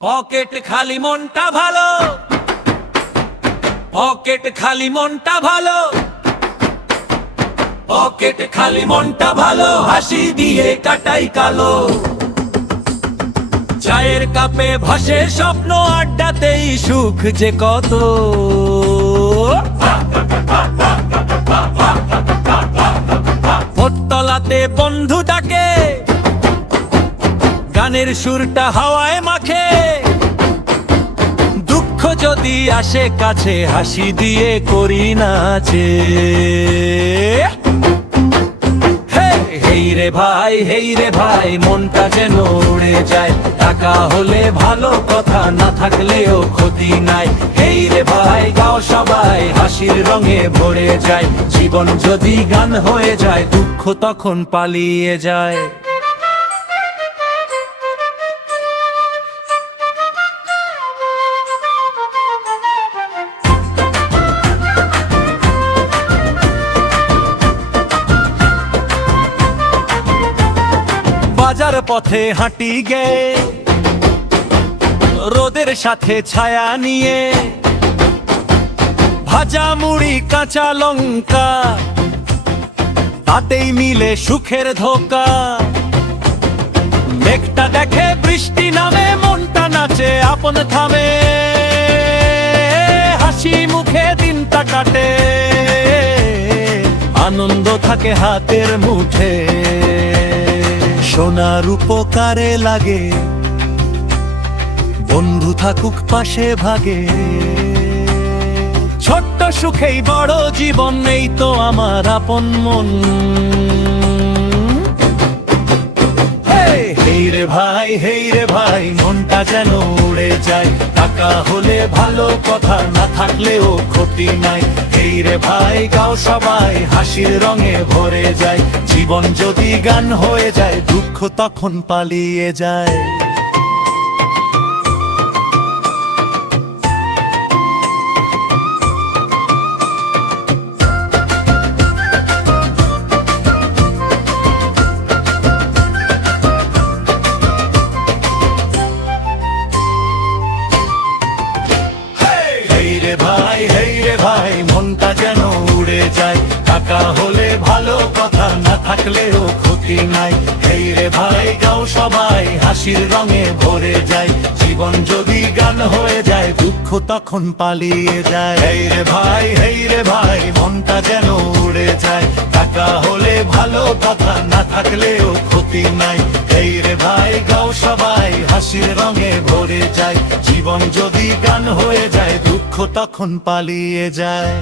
Pocket খালি মনটা ভালো, পকেট খালি মনটা ভালো, পকেট খালি মনটা ভালো, হাসি দিয়ে কাটাই কালো। চায়ের কাপে ভাসে স্বপ্ন, আড্ডাতেই সুখ যে কত। ভোরতলাতে বন্ধু ডাকে, গানের সুরটা হাওয়ায় মাখে। দুঃখ যদি আসে কাছে, হাসি দিয়ে করি নাচে। হেই রে ভাই, হেই রে ভাই, মনটা যেন উড়ে যায়। টাকা হলে ভালো কথা, না থাকলেও ক্ষতি নাই। হেই রে ভাই, গাও সবাই, হাসির রঙে ভরে যায়। জীবন যদি গান হয়ে যায়, দুঃখ তখন পালিয়ে যায়। বাজার পথে হাঁটি গে, রোদের সাথে ছায়া নিয়ে। ভাজা মুড়ি কাঁচা লঙ্কা, তাতেই মিলে সুখের ধোকা। মেঘটা দেখে বৃষ্টি নামে, মনটা নাচে আপন থামে। হাসি মুখে দিনটা কাটে, আনন্দ থাকে হাতের মুঠে। সোনার উপকারে লাগে, বন্ধু থাকুক পাশে ভাগে। ছোট্ট সুখেই বড় জীবন, নেই তো আমার আপন মন। হেই রে ভাই, হেই রে ভাই, মনটা যেন উড়ে যায়। টাকা হলে ভালো কথা, না থাকলেও ক্ষতি নাই। হেই রে ভাই, গাও সবাই, হাসির রঙে ভরে যায়। জীবন যদি গান হয়ে যায়, দুঃখ তখন পালিয়ে যায়। ভাই, হেই রে ভাই, মনটা যেন উড়ে যায়। টাকা হলে ভালো কথা, না থাকলেও ক্ষতি নাই। হেই রে ভাই, গাও সবাই, হাসির রঙে ভরে যায়। জীবন যদি গান হয়ে যায়, দুঃখ তখন পালিয়ে যায়। হেই রে ভাই, হেই রে ভাই, মনটা যেন উড়ে যায়। টাকা হলে ভালো কথা, না থাকলেও ক্ষতি নাই। হেই রে ভাই, গাও সবাই, হাসির রঙে ভরে যায়। জীবন যদি গান হয়ে যায়, দুঃখ তখন পালিয়ে যায়।